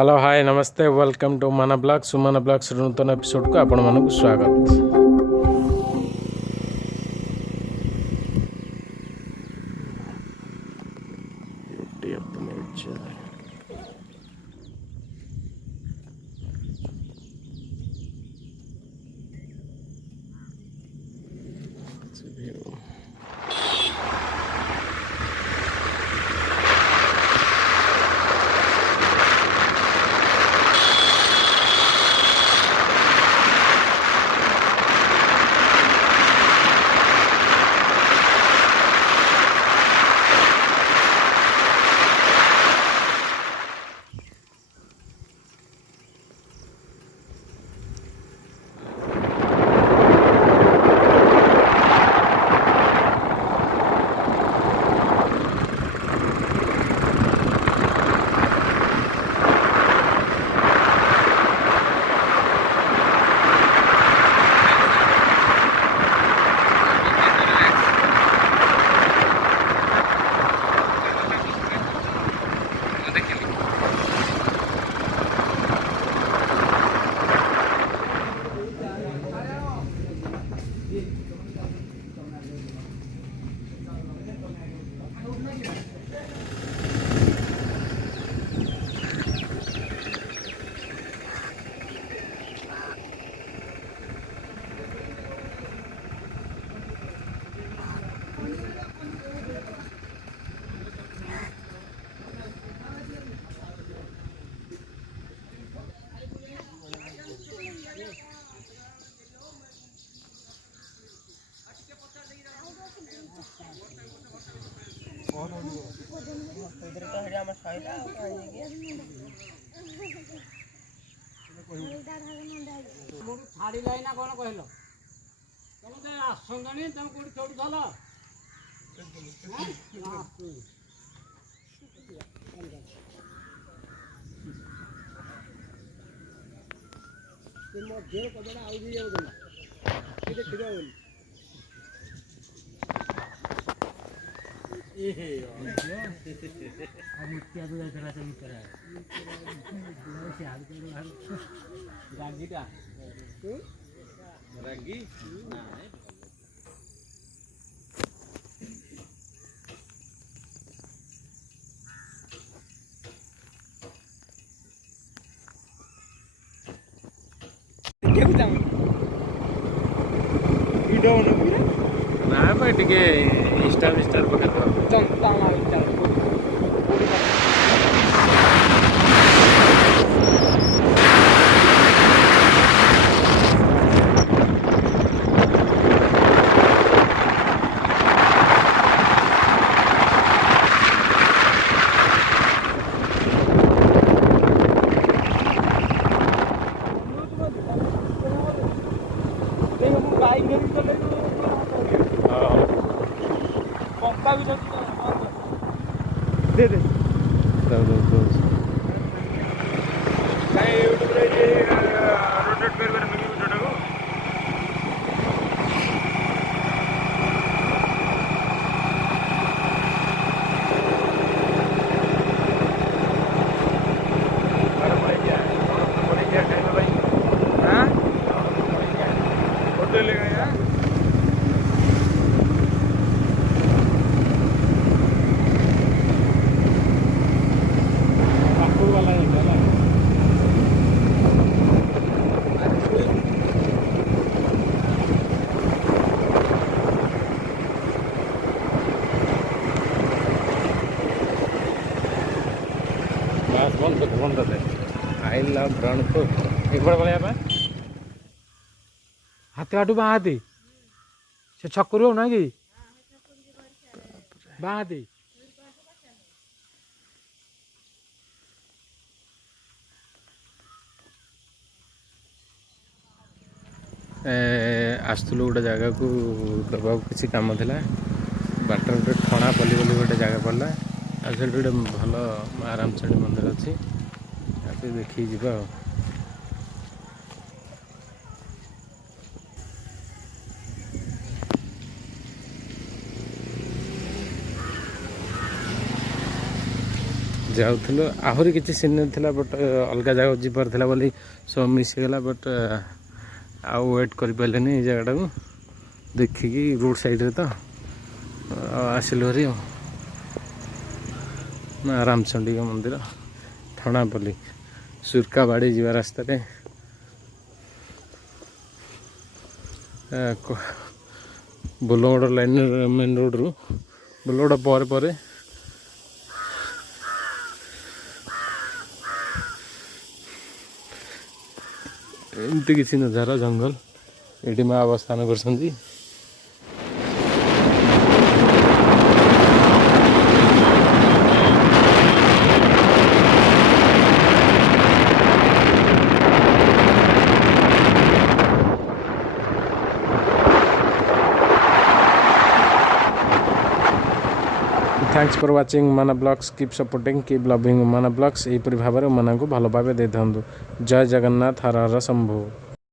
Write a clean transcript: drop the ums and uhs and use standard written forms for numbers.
Hello hi नमस्ते welcome to मन blog सुमन blogs नूतन episode को आपण मानक स्वागत। ना भाई टिके इंस्टा मिस्टा पकड़ दे दे बंद आई लव रणपुर एक बड़ा बड़ा हाथी आटू बाँ हाथी से छकरू हो ना कि बाँ हाथी आसलु गोटे जगह को दबा किसी कम था बाटर गोटे ठणा पल्ली बोली गोटे जगह पड़ा आ गोटे भल माँ रामचंडी मंदिर अच्छी देखी जा ଯାଉଥିଲୁ ଆହୁରି କିଛି ସିନେରୀ ଥିଲା ବଟ୍ ଅଲଗା ଜାଗାକୁ ଯିବାର ଥିଲା ବୋଲି ସବୁ ମିସ୍ ହେଇଗଲା ବଟ୍ ଆଉ ୱେଟ୍ କରିପାରିଲେନି ଏଇ ଜାଗାଟାକୁ ଦେଖିକି ରୋଡ଼ ସାଇଡ଼ରେ ତ ଆସିଲୁ ହେରି ଆଉ ମା ରାମଚଣ୍ଡୀଙ୍କ ମନ୍ଦିର ଥଣାପଲ୍ଲୀ ସୁର୍କାବାଡ଼ି ଯିବା ରାସ୍ତାରେ ବୋଲଗଡ଼ ଲାଇନ୍ ମେନ୍ ରୋଡ଼ରୁ ବୋଲଗଡ଼ ପରେ ପରେ ଏମିତି କିଛି ନଜାରା ଜଙ୍ଗଲ ଏଠି ମା ଅବସ୍ଥାନ କରୁଛନ୍ତି। थैंक्स फॉर वाचिंग माना blogs keep supporting keep loving माना ब्लॉग्स यहीपरि भाव में माना को भल भाव दे था। जय जगन्नाथ हर हर शंभु।